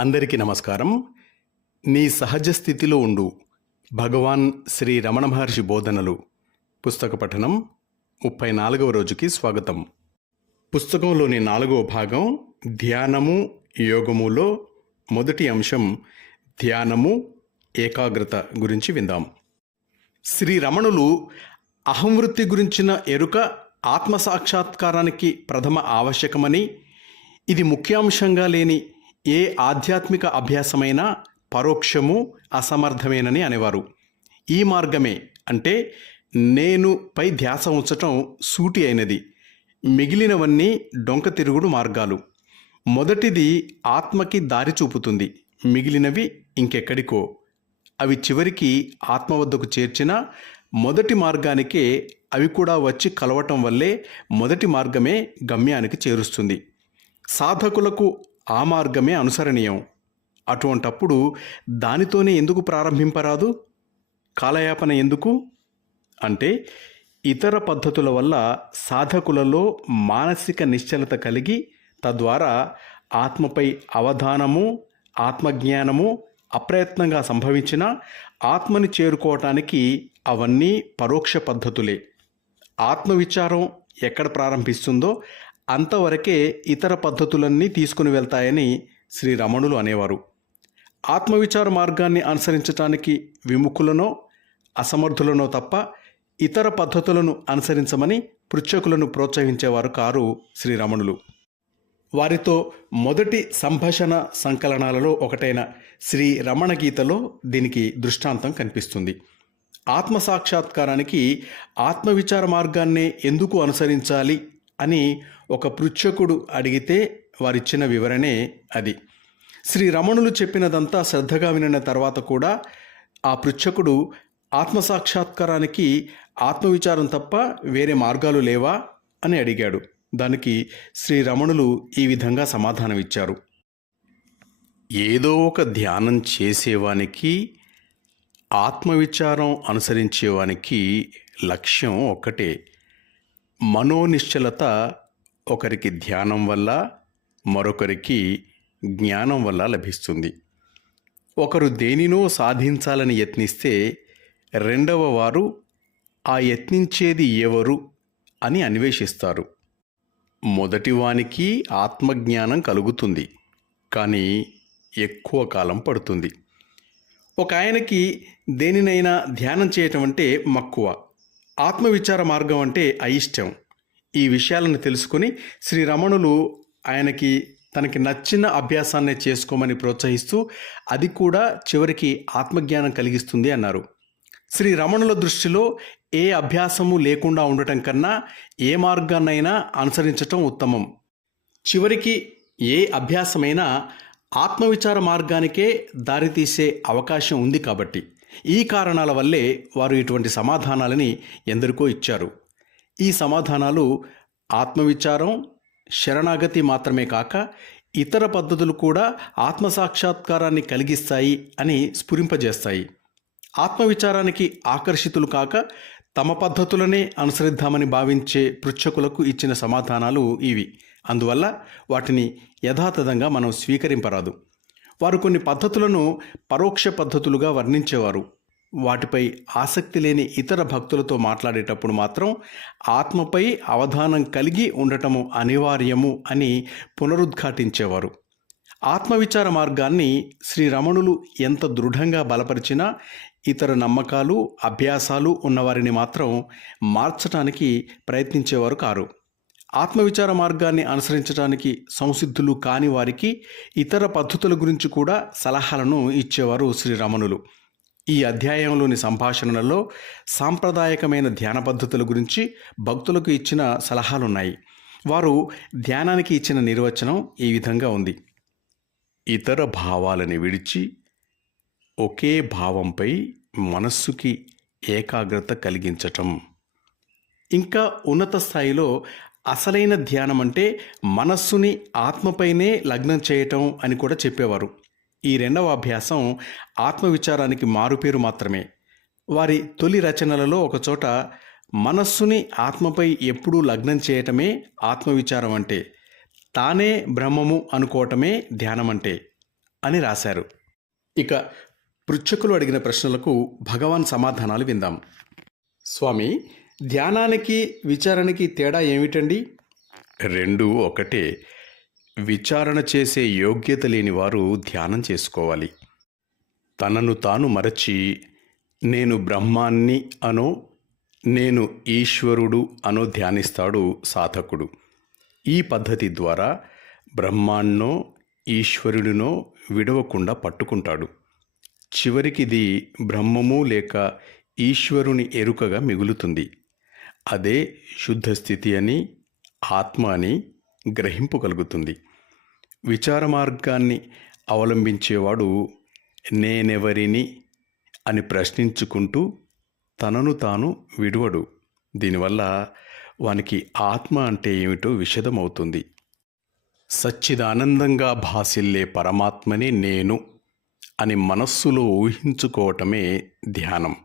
అందరికీ నమస్కారం. నీ సహజ స్థితిలో ఉండు. భగవాన్ శ్రీ రమణ మహర్షి బోధనలు. పుస్తక పఠనం ముప్పై నాలుగవ రోజుకి స్వాగతం. పుస్తకంలోని నాలుగవ భాగం ధ్యానము యోగములో మొదటి అంశం ధ్యానము ఏకాగ్రత గురించి విందాం. శ్రీ రమణులు అహంవృత్తి గురించిన ఎరుక ఆత్మ సాక్షాత్కారానికి ప్రథమ ఆవశ్యకమని ఇది ముఖ్యాంశంగా లేని ఏ ఆధ్యాత్మిక అభ్యాసమైనా పరోక్షము అసమర్థమేనని అనేవారు. ఈ మార్గమే అంటే నేను పై ధ్యాస ఉంచటం సూటి అయినది. మిగిలినవన్నీ డొంక తిరుగుడు మార్గాలు. మొదటిది ఆత్మకి దారి చూపుతుంది. మిగిలినవి ఇంకెక్కడికో. అవి చివరికి ఆత్మ వద్దకు చేర్చిన మొదటి మార్గానికే అవి కూడా వచ్చి కలవటం వల్లే మొదటి మార్గమే గమ్యానికి చేరుస్తుంది. సాధకులకు ఆ మార్గమే అనుసరణీయం. అటువంటప్పుడు దానితోనే ఎందుకు ప్రారంభింపరాదు? కాలయాపన ఎందుకు? అంటే ఇతర పద్ధతుల వల్ల సాధకులలో మానసిక నిశ్చలత కలిగి తద్వారా ఆత్మపై అవధానము ఆత్మజ్ఞానము అప్రయత్నంగా సంభవించిన ఆత్మని చేరుకోవటానికి అవన్నీ పరోక్ష పద్ధతులే. ఆత్మవిచారం ఎక్కడ ప్రారంభిస్తుందో అంతవరకే ఇతర పద్ధతులన్నీ తీసుకుని వెళ్తాయని శ్రీ రమణులు అనేవారు. ఆత్మవిచార మార్గాన్ని అనుసరించటానికి విముఖులనో అసమర్థులనో తప్ప ఇతర పద్ధతులను అనుసరించమని పృచ్ఛకులను ప్రోత్సహించేవారు కారు శ్రీరమణులు వారితో మొదటి సంభాషణ సంకలనాలలో ఒకటైన శ్రీ రమణ గీతలో దీనికి దృష్టాంతం కనిపిస్తుంది. ఆత్మ సాక్షాత్కారానికి ఆత్మవిచార మార్గాన్నే ఎందుకు అనుసరించాలి అని ఒక పృచ్ఛకుడు అడిగితే వారిచ్చిన వివరణే అది. శ్రీ రమణులు చెప్పినదంతా శ్రద్ధగా వినిన తర్వాత కూడా ఆ పృచ్ఛకుడు ఆత్మసాక్షాత్కారానికి ఆత్మవిచారం తప్ప వేరే మార్గాలు లేవా అని అడిగాడు. దానికి శ్రీ రమణులు ఈ విధంగా సమాధానమిచ్చారు. ఏదో ఒక ధ్యానం చేసేవానికి ఆత్మవిచారం అనుసరించేవానికి లక్ష్యం ఒక్కటే. మనోనిశ్చలత ఒకరికి ధ్యానం వల్ల మరొకరికి జ్ఞానం వల్ల లభిస్తుంది. ఒకరు దేనినో సాధించాలని యత్నిస్తే రెండవ వారు ఆ యత్నించేది ఎవరు అని అన్వేషిస్తారు. మొదటివానికి ఆత్మజ్ఞానం కలుగుతుంది కానీ ఎక్కువ కాలం పడుతుంది. ఒక ఆయనకి దేనినైనా ధ్యానం చేయటం అంటే మక్కువ. ఆత్మవిచార మార్గం అంటే అయిష్టం. ఈ విషయాలను తెలుసుకుని శ్రీ రమణులు ఆయనకి తనకి నచ్చిన అభ్యాసాన్నే చేసుకోమని ప్రోత్సహిస్తూ అది కూడా చివరికి ఆత్మజ్ఞానం కలిగిస్తుంది అన్నారు. శ్రీ రమణుల దృష్టిలో ఏ అభ్యాసము లేకుండా ఉండటం కన్నా ఏ మార్గాన్నైనా అనుసరించటం ఉత్తమం. చివరికి ఏ అభ్యాసమైనా ఆత్మవిచార మార్గానికే దారితీసే అవకాశం ఉంది కాబట్టి. ఈ కారణాల వల్లే వారు ఇటువంటి సమాధానాలని ఎందరికో ఇచ్చారు. ఈ సమాధానాలు ఆత్మవిచారం శరణాగతి మాత్రమే కాక ఇతర పద్ధతులు కూడా ఆత్మసాక్షాత్కారాన్ని కలిగిస్తాయి అని స్ఫురింపజేస్తాయి. ఆత్మవిచారానికి ఆకర్షితులు కాక తమ పద్ధతులనే అనుసరిద్దామని భావించే పృచ్ఛకులకు ఇచ్చిన సమాధానాలు ఇవి. అందువల్ల వాటిని యథాతథంగా మనం స్వీకరింపరాదు. వారు కొన్ని పద్ధతులను పరోక్ష పద్ధతులుగా వర్ణించేవారు. వాటిపై ఆసక్తి లేని ఇతర భక్తులతో మాట్లాడేటప్పుడు మాత్రం ఆత్మపై అవధానం కలిగి ఉండటము అనివార్యము అని పునరుద్ఘాటించేవారు. ఆత్మవిచార మార్గాన్ని శ్రీ రమణులు ఎంత దృఢంగా బలపరిచినా ఇతర నమ్మకాలు అభ్యాసాలు ఉన్నవారిని మాత్రం మార్చటానికి ప్రయత్నించేవారు కారు. ఆత్మవిచార మార్గాన్ని అనుసరించడానికి సంసిద్ధులు కాని వారికి ఇతర పద్ధతుల గురించి కూడా సలహాలను ఇచ్చేవారు శ్రీరమణులు ఈ అధ్యాయంలోని సంభాషణలలో సాంప్రదాయకమైన ధ్యాన పద్ధతుల గురించి భక్తులకు ఇచ్చిన సలహాలున్నాయి. వారు ధ్యానానికి ఇచ్చిన నిర్వచనం ఈ విధంగా ఉంది. ఇతర భావాలని విడిచి ఒకే భావంపై మనస్సుకి ఏకాగ్రత కలిగించటం. ఇంకా ఉన్నత స్థాయిలో అసలైన ధ్యానం అంటే మనస్సుని ఆత్మపైనే లగ్నం చేయటం అని కూడా చెప్పేవారు. ఈ రెండవ అభ్యాసం ఆత్మవిచారానికి మారుపేరు మాత్రమే. వారి తొలి రచనలలో ఒకచోట మనస్సుని ఆత్మపై ఎప్పుడూ లగ్నం చేయటమే ఆత్మవిచారం అంటే తానే బ్రహ్మము అనుకోవటమే ధ్యానం అంటే అని రాశారు. ఇక పృచ్ఛకులు అడిగిన ప్రశ్నలకు భగవాన్ సమాధానాలు విందాం. స్వామి ధ్యానానికి విచారణకి తేడా ఏమిటండి? రెండు ఒకటే. విచారణ చేసే యోగ్యత లేని వారు ధ్యానం చేసుకోవాలి. తనను తాను మరచి నేను బ్రహ్మాన్ని అనో నేను ఈశ్వరుడు అనో ధ్యానిస్తాడు సాధకుడు. ఈ పద్ధతి ద్వారా బ్రహ్మాన్నో ఈశ్వరుడినో విడవకుండా పట్టుకుంటాడు. చివరికిది బ్రహ్మము లేక ఈశ్వరుని ఎరుకగా మిగులుతుంది. అదే శుద్ధ స్థితి అని ఆత్మ అని గ్రహింపు కలుగుతుంది విచార మార్గాన్ని అవలంబించేవాడు నేనెవరిని అని ప్రశ్నించుకుంటూ తనను తాను విడువడు. దీనివల్ల వానికి ఆత్మ అంటే ఏమిటో విషదమవుతుంది. సచ్చిదానందంగా భాసిల్లే పరమాత్మనే నేను అని మనస్సులో ఊహించుకోవటమే ధ్యానం.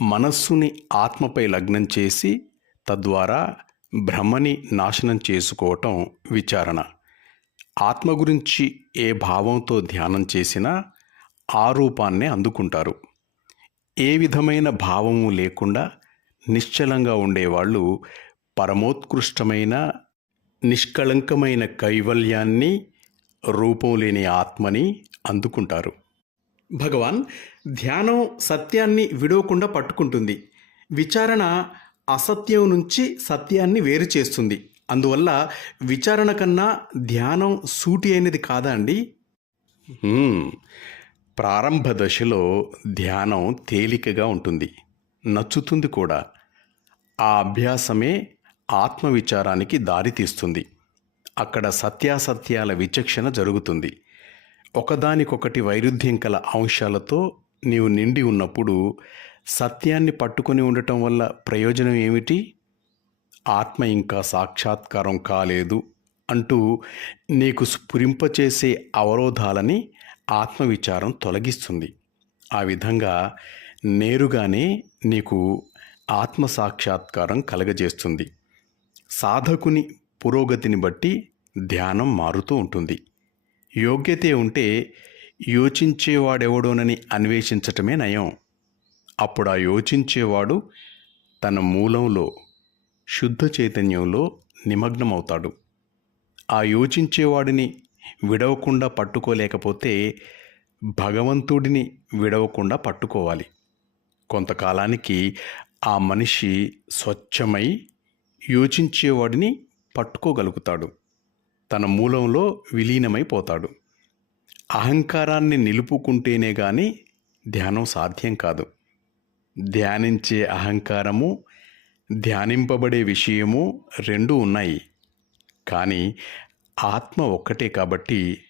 మనస్సుని ఆత్మపై లగ్నం చేసి తద్వారా భ్రమని నాశనం చేసుకోవటం విచారణ. ఆత్మ గురించి ఏ భావంతో ధ్యానం చేసినా ఆ రూపాన్నే అందుకుంటారు. ఏ విధమైన భావము లేకుండా నిశ్చలంగా ఉండేవాళ్ళు పరమోత్కృష్టమైన నిష్కళంకమైన కైవల్యాన్ని రూపం లేని ఆత్మని అందుకుంటారు. భగవాన్ ధ్యానం సత్యాన్ని విడవకుండా పట్టుకుంటుంది. విచారణ అసత్యం నుంచి సత్యాన్ని వేరు చేస్తుంది. అందువల్ల విచారణ కన్నా ధ్యానం సూటి అయినది కాదా అండి? ప్రారంభ దశలో ధ్యానం తేలికగా ఉంటుంది. నచ్చుతుంది కూడా. ఆ అభ్యాసమే ఆత్మవిచారానికి దారితీస్తుంది అక్కడ సత్యాసత్యాల విచక్షణ జరుగుతుంది. ఒకదానికొకటి వైరుధ్యం కల అంశాలతో నీవు నిండి ఉన్నప్పుడు సత్యాన్ని పట్టుకొని ఉండటం వల్ల ప్రయోజనం ఏమిటి? ఆత్మ ఇంకా సాక్షాత్కారం కాలేదు అంటూ నీకు స్ఫురింపచేసే అవరోధాలని ఆత్మవిచారం తొలగిస్తుంది. ఆ విధంగా నేరుగానే నీకు ఆత్మ సాక్షాత్కారం కలగజేస్తుంది. సాధకుని పురోగతిని బట్టి ధ్యానం మారుతూ ఉంటుంది. యోగ్యతే ఉంటే యోచించేవాడెవడోనని అన్వేషించటమే నయం. అప్పుడు ఆ యోచించేవాడు తన మూలంలో శుద్ధ చైతన్యంలో నిమగ్నమవుతాడు. ఆ యోచించేవాడిని విడవకుండా పట్టుకోలేకపోతే భగవంతుడిని విడవకుండా పట్టుకోవాలి. కొంతకాలానికి ఆ మనిషి స్వచ్ఛమై యోచించేవాడిని పట్టుకోగలుగుతాడు. తన మూలంలో విలీనమైపోతాడు. అహంకారాన్ని నిలుపుకుంటేనే గాని ధ్యానం సాధ్యం కాదు. ధ్యానించే అహంకారము ధ్యానింపబడే విషయము రెండు ఉన్నాయి. కానీ ఆత్మ ఒక్కటే కాబట్టి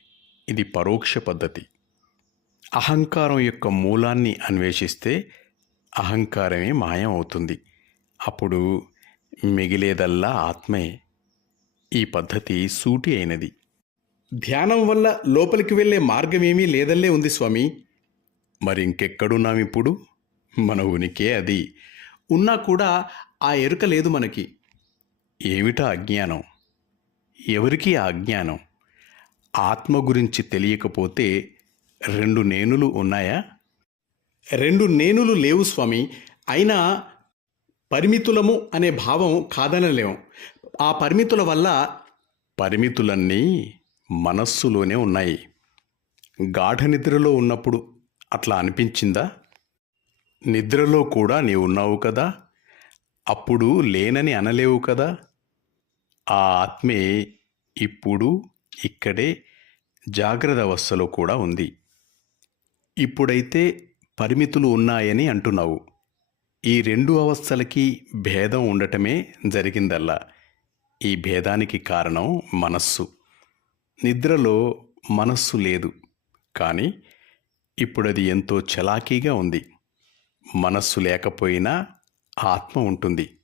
ఇది పరోక్ష పద్ధతి. అహంకారం యొక్క మూలాన్ని అన్వేషిస్తే అహంకారమే మాయం అవుతుంది. అప్పుడు మిగిలేదల్లా ఆత్మే. ఈ పద్ధతి సూటి అయినది. ధ్యానం వల్ల లోపలికి వెళ్ళే మార్గమేమీ లేదల్లే ఉంది స్వామి. మరి ఇంకెక్కడున్నాం ఇప్పుడు? మన ఉనికే అది. ఉన్నా కూడా ఆ ఎరుక లేదు మనకి. ఏమిటా అజ్ఞానం? ఎవరికి ఆ అజ్ఞానం? ఆత్మ గురించి తెలియకపోతే రెండు నేనులు ఉన్నాయా? రెండు నేనులు లేవు స్వామి. అయినా పరిమితులము అనే భావం కాదనలేం. ఆ పరిమితుల వల్ల పరిమితులన్నీ మనస్సులోనే ఉన్నాయి. గాఢ నిద్రలో ఉన్నప్పుడు అట్లా అనిపించిందా? నిద్రలో కూడా నీవు ఉన్నావు కదా? అప్పుడు లేనని అనలేవు కదా? ఆ ఆత్మే ఇప్పుడు ఇక్కడే జాగ్రత్త అవస్థలో కూడా ఉంది. ఇప్పుడైతే పరిమితులు ఉన్నాయని అంటున్నావు. ఈ రెండు అవస్థలకి భేదం ఉండటమే జరిగిందల్లా. ఈ భేదానికి కారణం మనస్సు. నిద్రలో మనస్సు లేదు. కానీ ఇప్పుడది ఎంతో చలాకీగా ఉంది. మనస్సు లేకపోయినా ఆత్మ ఉంటుంది.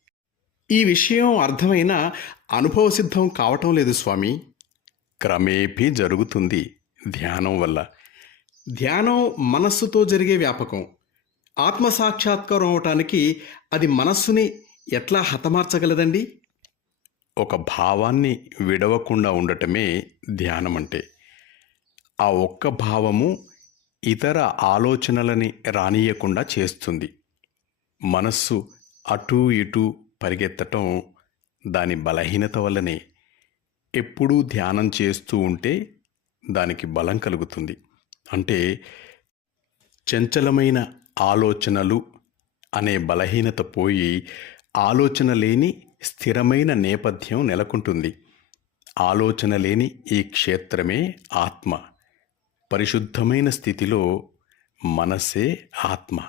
ఈ విషయం అర్థమైన అనుభవసిద్ధం కావటం లేదు స్వామి. క్రమేపీ జరుగుతుంది ధ్యానం వల్ల. ధ్యానం మనస్సుతో జరిగే వ్యాపకం. ఆత్మ సాక్షాత్కారం అవటానికి అది మనస్సుని ఎట్లా హతమార్చగలదండి? ఒక భావాన్ని విడవకుండా ఉండటమే ధ్యానం అంటే ఆ ఒక్క భావము ఇతర ఆలోచనలని రానియకుండా చేస్తుంది. మనస్సు అటూ ఇటూ పరిగెత్తటం దాని బలహీనత వల్లనే. ఎప్పుడూ ధ్యానం చేస్తూ ఉంటే దానికి బలం కలుగుతుంది. అంటే చంచలమైన ఆలోచనలు అనే బలహీనత పోయి ఆలోచన లేని స్థిరమైన నేపథ్యం నెలకొంటుంది. ఆలోచన లేని ఈ క్షేత్రమే ఆత్మ. పరిశుద్ధమైన స్థితిలో మనసే ఆత్మ.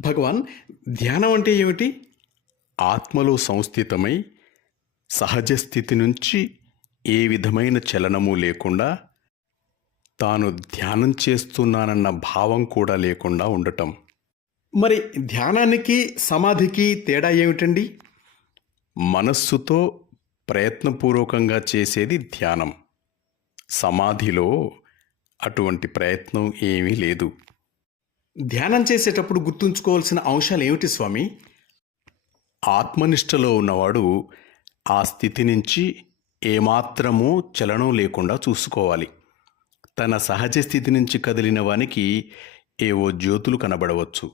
భగవాన్ ధ్యానం అంటే ఏమిటి? ఆత్మలో సంస్థితమై సహజ స్థితి నుంచి ఏ విధమైన చలనము లేకుండా తాను ధ్యానం చేస్తున్నానన్న భావం కూడా లేకుండా ఉండటం. మరి ధ్యానానికి సమాధికి తేడా ఏమిటండి? మనస్సుతో ప్రయత్నపూర్వకంగా చేసేది ధ్యానం. సమాధిలో అటువంటి ప్రయత్నం ఏమీ లేదు. ధ్యానం చేసేటప్పుడు గుర్తుంచుకోవాల్సిన అంశాలు ఏమిటి స్వామి? ఆత్మనిష్టలో ఉన్నవాడు ఆ స్థితి నుంచి ఏమాత్రమూ చలనం లేకుండా చూసుకోవాలి. తన సహజ స్థితి నుంచి కదిలిన వానికి ఏవో జ్యోతులు కనబడవచ్చు.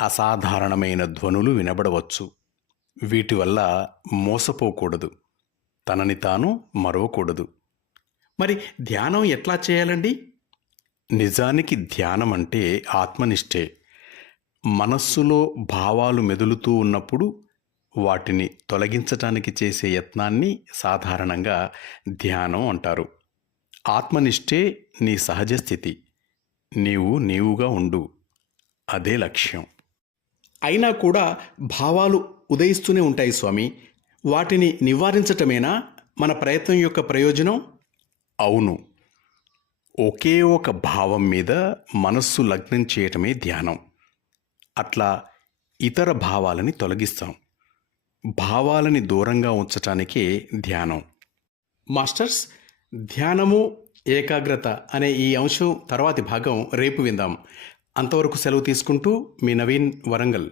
అసాధారణమైన ధ్వనులు వినబడవచ్చు. వీటి వల్ల మోసపోకూడదు. తనని తాను మరవకూడదు. మరి ధ్యానం ఎట్లా చేయాలండి? నిజానికి ధ్యానం అంటే ఆత్మనిష్టే. మనస్సులో భావాలు మెదులుతూ ఉన్నప్పుడు వాటిని తొలగించటానికి చేసే యత్నాన్ని సాధారణంగా ధ్యానం అంటారు. ఆత్మనిష్టే నీ సహజ స్థితి. నీవు నీవుగా ఉండు. అదే లక్ష్యం. అయినా కూడా భావాలు ఉదయిస్తూనే ఉంటాయి స్వామి. వాటిని నివారించటమేనా మన ప్రయత్నం యొక్క ప్రయోజనం? అవును. ఒకే ఒక భావం మీద మనస్సు లగ్నం చేయటమే ధ్యానం. అట్లా ఇతర భావాలని తొలగిస్తాం. భావాలని దూరంగా ఉంచటానికే ధ్యానం. మాస్టర్స్ ధ్యానము ఏకాగ్రత అనే ఈ అంశం తర్వాతి భాగం రేపు విందాం. అంతవరకు సెలవు తీసుకుంటూ మీ నవీన్ వరంగల్.